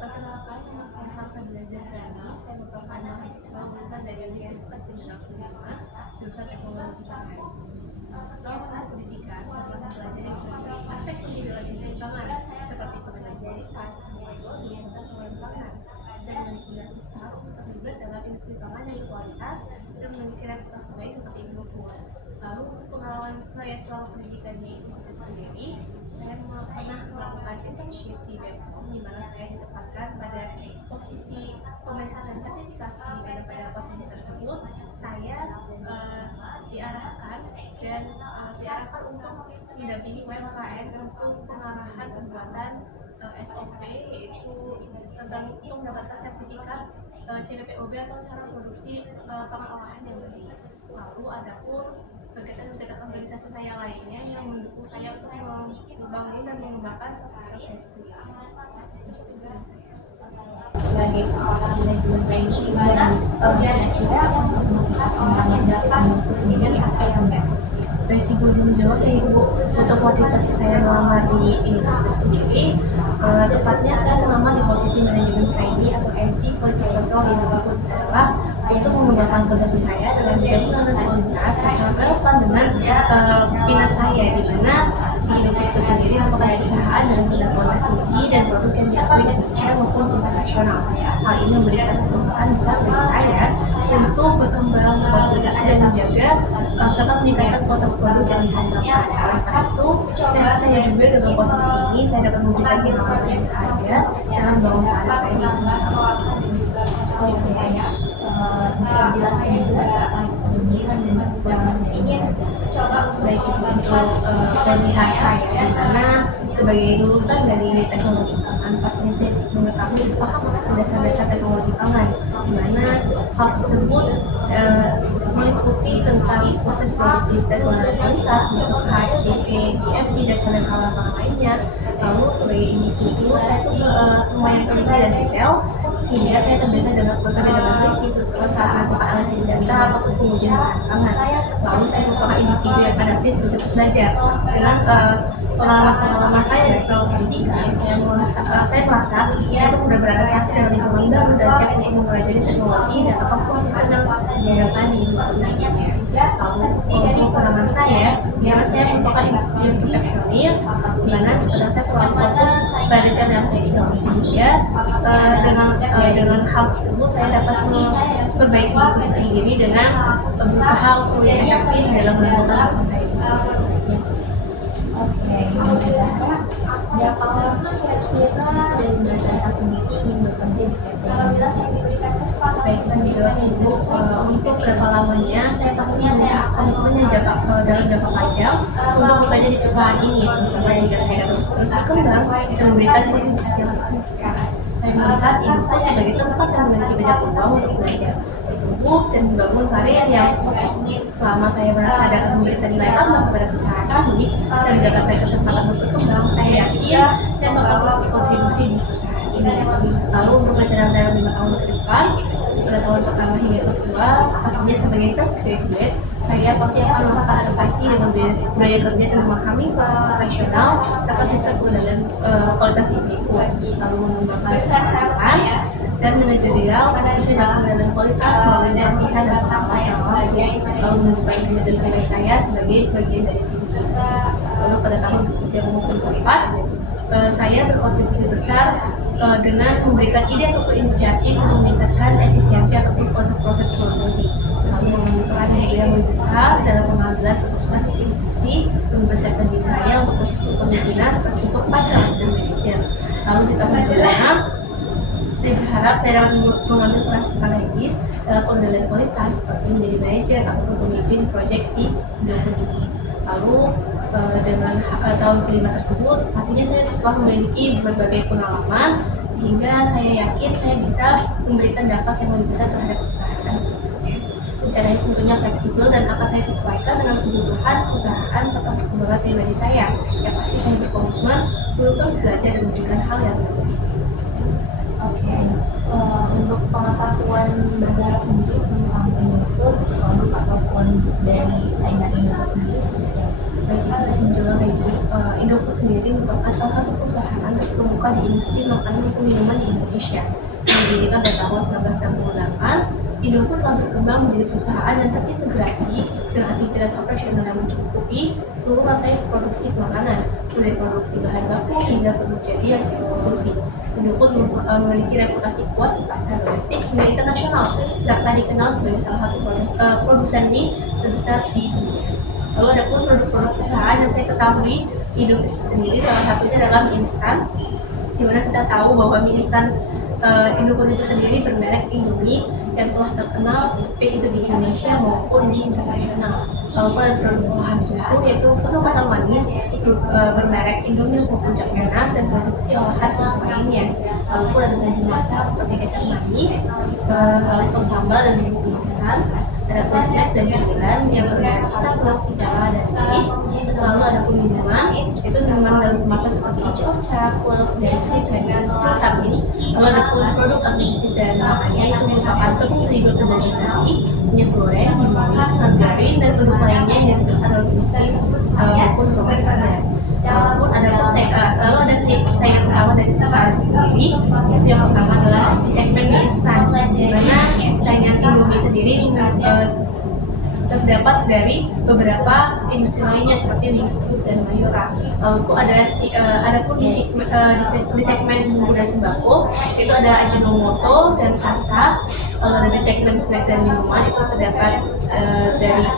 Perkenalkan, nama saya Salsa Zahrani. Saya merupakan mahasiswa lulusan dari Universitas Jenderal Sudirman, jurusan Teknologi Pangan. Setelah menempuh pendidikan, saya telah mempelajari berbagai aspek penting dalam industri pangan, seperti pengendalian kualitas, teknologi, dan pengelolaan pangan. Saya memiliki minat besar untuk terlibat dalam industri pangan yang berkualitas dan memiliki reputasi baik seperti Indofood. Lalu untuk pengalaman saya selama pendidikan di Indofood sendiri, saya pernah melakukan internship di Bepom, di mana saya ditempatkan pada posisi pemeriksaan dan sertifikasi, di mana pada posisi tersebut saya diarahkan untuk mendampingi UMKM untuk pengarahan pembuatan SOP, yaitu tentang untuk mendapatkan sertifikat CPPOB atau cara produksi pangan olahan yang baik. Lalu adapun kegiatan-kegiatan organisasi saya lainnya yang mendukung saya untuk membangun dan mengembangkan soft skill saya itu sendiri. Sebagai seorang manajemen trainee di mana kira-kira untuk mengatasi dapat mengfungsikan apa yang best. Baik, Ibu izin menjawab ya Ibu. Untuk motivasi saya melamar di Indofood sendiri, tepatnya saya melamar di posisi manajemen trainee atau MT Quality Control di Indofood adalah untuk mengembangkan potensi saya dalam bidang pengelolaan kualitas yang sangat relevan dengan minat saya, di mana di Indofood sendiri merupakan perusahaan dengan standar kualitas tinggi dan produk yang diakui di Indonesia maupun internasional. Hal ini memberikan kesempatan besar bagi saya untuk berkembang, berkontribusi dan menjaga tetap meningkatkan kualitas produk yang dihasilkan. Oleh karena itu, saya percaya juga dengan posisi ini saya dapat memberikan pengalaman yang berharga dalam membangun karir saya di Saya bisa dijelaskan juga terkait kelebihan dan kekurangan dari belajar. Baik Ibu, untuk kelebihan saya, di mana sebagai lulusan dari teknologi pangan, pastinya saya mengetahui paham dasar-dasar teknologi pangan, di mana hal tersebut meliputi tentang proses produksi dan pengelolaan kualitas, masuk HACCP, GMP, dan standar halal pangan lainnya. Lalu sebagai individu, saya tuh lumayan teliti dan detail, sehingga saya terbiasa bekerja dengan teliti, terutama saat melakukan analisis data ataupun pengujian bahan pangan. Lalu saya merupakan individu yang adaptif dan cepat belajar. Dengan pengalaman saya dan selama pendidikan, saya merasa saya tuh sudah beradaptasi dengan lingkungan baru dan siap untuk mempelajari teknologi dan apapun sistem yang digunakan di industri lainnya. Lalu untuk pengalaman saya, biasanya saya merupakan individu perfeksionis, di mana saya terlalu fokus pada detail yang kecil, sehingga dengan hal tersebut saya dapat memperbaiki itu sendiri dengan berusaha untuk lebih efektif dalam melakukan tugas saya itu sendiri. Oke, berapa lama kira-kira dari saya sendiri ingin bekerja di PT? Baik, bisa dijawab Ibu. Untuk berapa lamanya, saya pastinya saya akan dalam jangka panjang untuk bekerja di perusahaan ini, terutama jika saya dapat terus berkembang dan memberikan kontribusi yang signifikan. Saya melihat Indofood sebagai tempat yang memiliki banyak peluang untuk belajar, bertumbuh, dan membangun karir yang selama saya merasa dapat memberikan nilai tambah kepada perusahaan kami dan mendapatkan kesempatan untuk berkembang, saya yakin saya bakal terus berkontribusi di perusahaan ini. Lalu untuk perencanaan dalam 5 tahun ke depan, pada tahun pertama hingga kedua, artinya sebagai fresh graduate, saya pasti akan melakukan adaptasi dengan budaya kerja dan memahami proses operasional serta sistem pengendalian kualitas Indofood, lalu mengembangkan keterampilan dan manajerial khususnya dalam pengendalian kualitas melalui pelatihan dan pengalaman secara langsung, lalu menunjukkan kinerja terbaik saya sebagai bagian dari tim produksi. Lalu pada tahun ketiga maupun keempat, saya berkontribusi besar dengan memberikan ide ataupun inisiatif untuk meningkatkan efisiensi ataupun proses produksi, lalu membutuhkan ide yang lebih besar dalam pengambilan keputusan di tim produksi, mempersiapkan diri saya untuk posisi kepemimpinan seperti supervisor dan manager. Lalu di tahun kelima, saya berharap saya dapat mengambil peran strategis dalam pengendalian kualitas seperti menjadi manajer ataupun pemimpin proyek di Indofood ini. Lalu dengan tahun kelima tersebut, pastinya saya telah memiliki berbagai pengalaman sehingga saya yakin saya bisa memberikan dampak yang lebih besar terhadap perusahaan. Rencana ini tentunya fleksibel dan akan saya sesuaikan dengan kebutuhan perusahaan serta perkembangan pribadi saya. Yang pasti saya berkomitmen untuk terus belajar dan memberikan hal yang terbaik. Oke, untuk pengetahuan Mbak Zara sendiri tentang Indofood, produk ataupun dari saingan Indofood sendiri seperti apa? Baik, bisa menjawab Ibu, Indofood sendiri merupakan salah satu perusahaan terkemuka di industri makanan dan minuman di Indonesia. Didirikan pada tahun 1968, Indofood telah berkembang menjadi perusahaan yang terintegrasi dengan aktivitas operasional yang mencukupi seluruh rantai produksi makanan, mulai produksi bahan baku hingga produk jadi hasil konsumsi. Indofood memiliki reputasi kuat di pasar domestik hingga internasional, serta dikenal sebagai salah satu produsen mie terbesar di dunia. Lalu ada pun produk-produk perusahaan yang saya ketahui Indofood sendiri, salah satunya adalah mie instan, di mana kita tahu bahwa mie instan Indofood itu sendiri bermerek Indomie yang telah terkenal baik itu di Indonesia maupun di internasional. Lalu ada produk olahan susu, yaitu susu kental manis bermerek Indomie Puncak Enak dan produksi olahan susu lainnya. Lalu ada bumbu masak seperti kecap manis, lalu saus sambal dan bumbu mie instan. Ada pun snack dan cemilan yang bermerek Coklat, Tidala, dan Ais. Lalu ada pun minuman, itu minuman dalam kemasan seperti Ice-Ocha, Club, dan Vitamin. Lalu ada pun produk agresi dan makannya, itu merupakan tepung terigu terbagi sari, minyak goreng, minyak margarin, dan produk lainnya yang berasal dari industri maupun propaganda. Lalu ada saingan utama dari perusahaan itu sendiri. Itu yang pertama adalah di segmen mie instan, di mana saingan Indomie sendiri terdapat dari beberapa industri lainnya seperti Wings Group dan Mayora. Lalu ada pun di segmen bumbu dan sembako itu ada Ajinomoto dan Sasa. Lalu ada di segmen snack dan minuman itu terdapat dari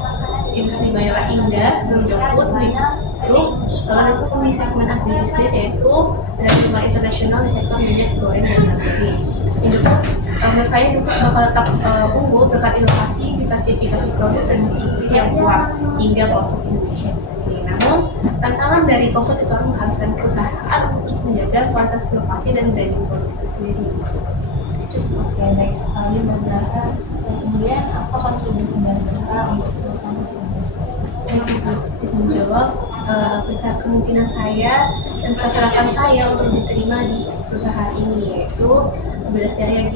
industri Mayora Indah, Gurunda Food, Wings Group. Lalu ada pun di segmen agribisnis yaitu ada minuman internasional di sektor minyak goreng dan margarin. Indofood, menurut saya Indofood bakal tetap unggul berkat inovasi, diversifikasi produk dan distribusi yang kuat hingga pelosok Indonesia sendiri. Namun, tantangan dari kompetitor mengharuskan perusahaan untuk terus menjaga kualitas inovasi dan branding produk itu sendiri. Oke, baik sekali Mbak Zahra. Kemudian apa kontribusi dari besar untuk perusahaan Indofood? Bisa menjawab, besar kemungkinan saya dan besar harapan saya untuk diterima di perusahaan ini, yaitu berdasarkan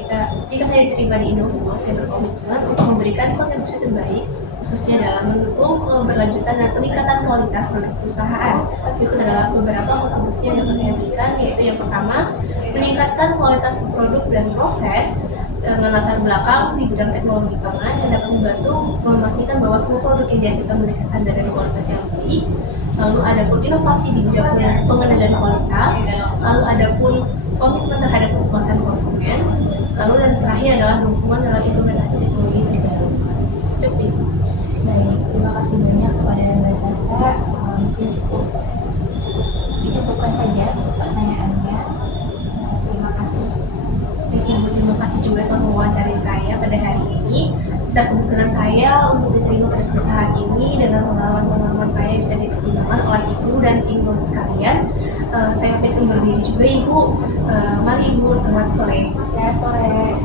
jika saya diterima di Indofood, saya berkomitmen untuk memberikan kontribusi terbaik khususnya dalam mendukung keberlanjutan dan peningkatan kualitas produk perusahaan. Berikut adalah beberapa kontribusi yang dapat saya berikan, yaitu yang pertama, meningkatkan kualitas produk dan proses dengan latar belakang di bidang teknologi pangan yang dapat membantu memastikan bahwa semua produk yang dihasilkan memiliki standar dan kualitas yang baik. Lalu ada pun inovasi di bidang pengendalian kualitas, lalu ada pun komitmen terhadap kepuasan konsumen, lalu dan terakhir adalah dukungan dalam implementasi teknologi terbaru. Cukup. Baik, terima kasih banyak kepada Mbak Zahra. Mungkin dicukupkan saja untuk pertanyaannya. Terima kasih. Baik Ibu, terima kasih juga telah mewawancari saya pada hari ini. Besar kemungkinan saya untuk diterima pada perusahaan ini dengan pengalaman saya bisa dipertimbangkan oleh Ibu dan tim sekalian. Saya pamit undur diri juga Ibu. Mari Ibu, selamat sore. Ya, sore.